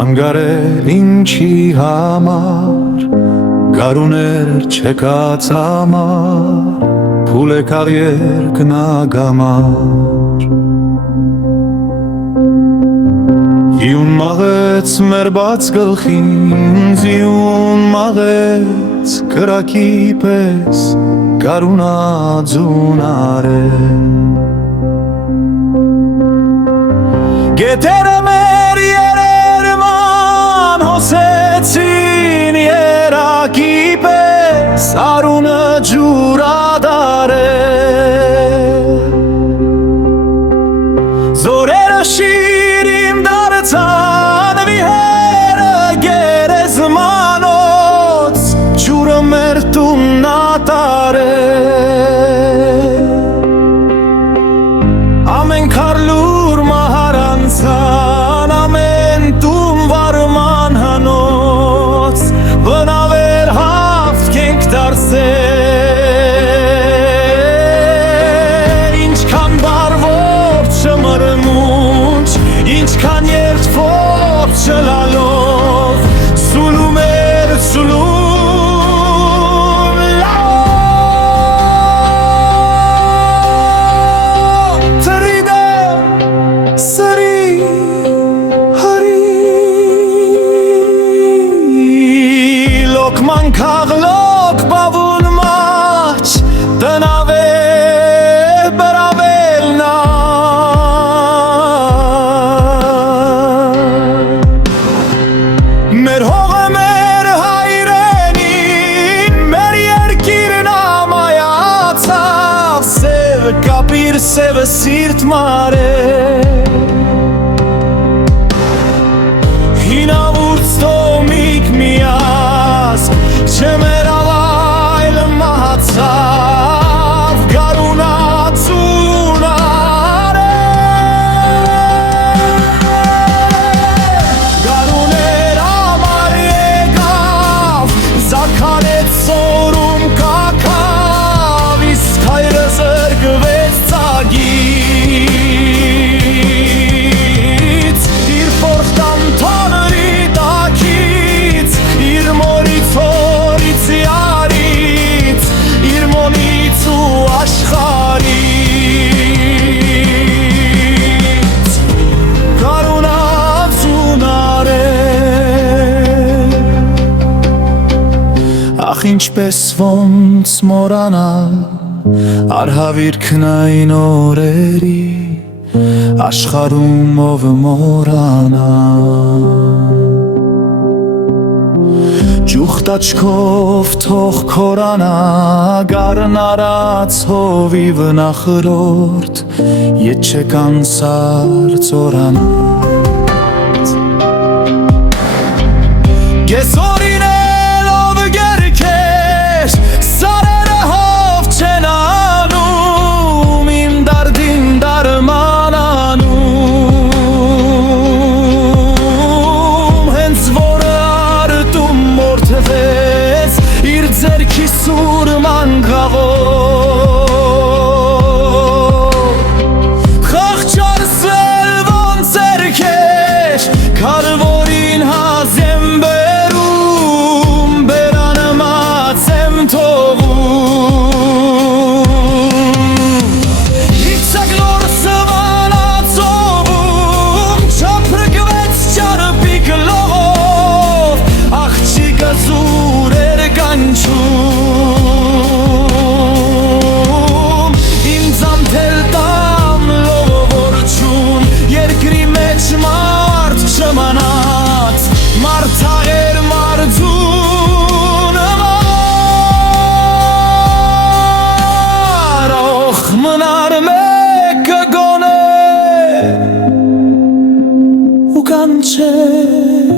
Հանգարել ինչի համար, գարուներ չեկած համար, փուլ եկավ երկնագամար։ Իուն մաղեց մեր բաց գլխին, իուն մաղեց կրակի պես, գարունաձուն արել։ Գետերը մեր երերման հոսեցին երակի պես, արունը ջուրադարել։ Զորերը շիրիմ դարձան, վիհերը գերեզմանոց, ջուրը մեր տունն ատարել։ Ամեն քարլուր մահարանցան, ամեն տուն վարման հանոց, բնավեր հավթք ենք դարձել։ Ինչքան բարվոց չմրմունջ, ինչքան երդվոց չլալով, սուլում էր սուլում Քաղլոք բավուն մաչ, տնավել բրավել նա։ Մեր հողը մեր հայրենին, մեր երկիրն ամայացավ, սև կապիր սևը սիրտ մարել։ Հինավուրց տոմիկ միաս, չմերավ այլ մահացավ, գարունացուն արել։ Գարուներ ամար եկավ, զաքարեց սորում կակավ, իսկ հայրը զրկվեց ծագից, իր փորձան թոնրի տակից, իր մորից արից, իր մոնից ու աշխարից, գարունացուն արել։ Ախ ինչպես ոնց մորանալ, արհավիրքն այն օրերի, աշխարհում ով մորանա։ Ճուղտ աչքով թող քորանա, գարն արած հովիվ նախրորդ, ետ չկանցար ծորանած։ Գեսորին ելով գերքեր, սարերը հով չեն անում, իմ դարդին դարման անում, հենց որը արտում մորթվեց, իր ձերքի սուր մանգաղով, խաղճարսվել ոնց երգեր, քարվորին հազ եմ բերում, բերանմաց եմ թողում։ Իցագլոր սվանացովում, չապրկվեց ճարպիկ լողով, աղջիկը զուր էր կանչում, ինձ անթել տամ լողորչուն, երկրի մեջ մարդ չմանած, մարդաղեր մարձուն մարող մնար մեկը գոնե ու կանչեր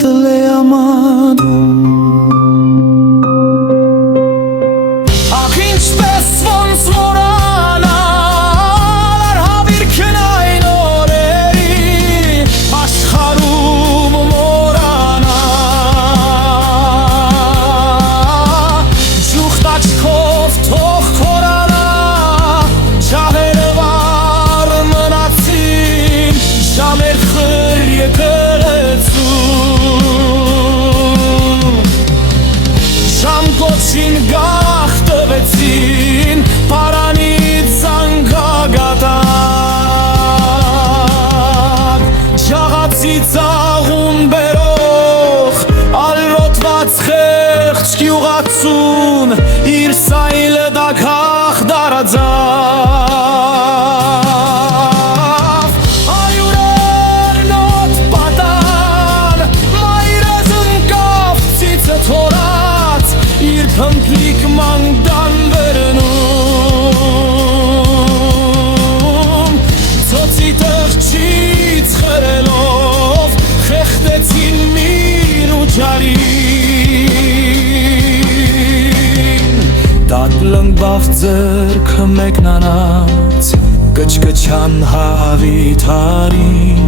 տլեամադում։ Ախ ինչպես ոնց մորանալ, արհավիրքն այն օրերի, աշխարհում մորանա։ Ճուղտ աչքով թող քորանա, ջահերը վար մնացին, ժամեր խր Հմպլիկ մանգդան վերնում Ծոցի տղջից խրելով Խեղտեցին մին ու ջարին Դատ լնգբավ ձերքը մեկնանած Կչկչան հավիթարին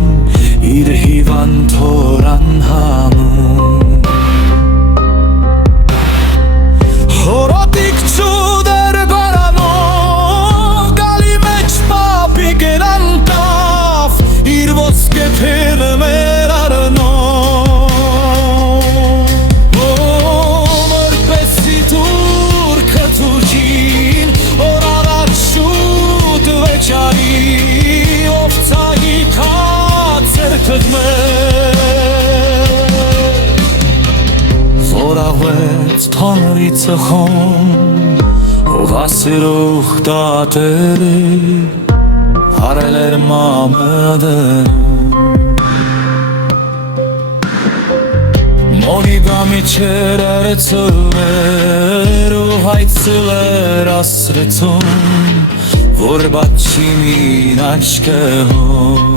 Իր հիվան թորան համում Հորոտիկ չուդեր բարանով Գալի մեջ պապիկ են անտավ Իր ոսկե փերը մեր արնով Մրպեսի տուր կտուջին Օրանատ շուտ վեճարի Ովցայի կացեր կդմեր Որավեց թոնրի ծխոն Ովասիրող տատերը Հարել էր մամդերում Մորի գամի չեր արեցուվեր Ու հայցել էր ասրեցում Որ բաչի մին աչկեղով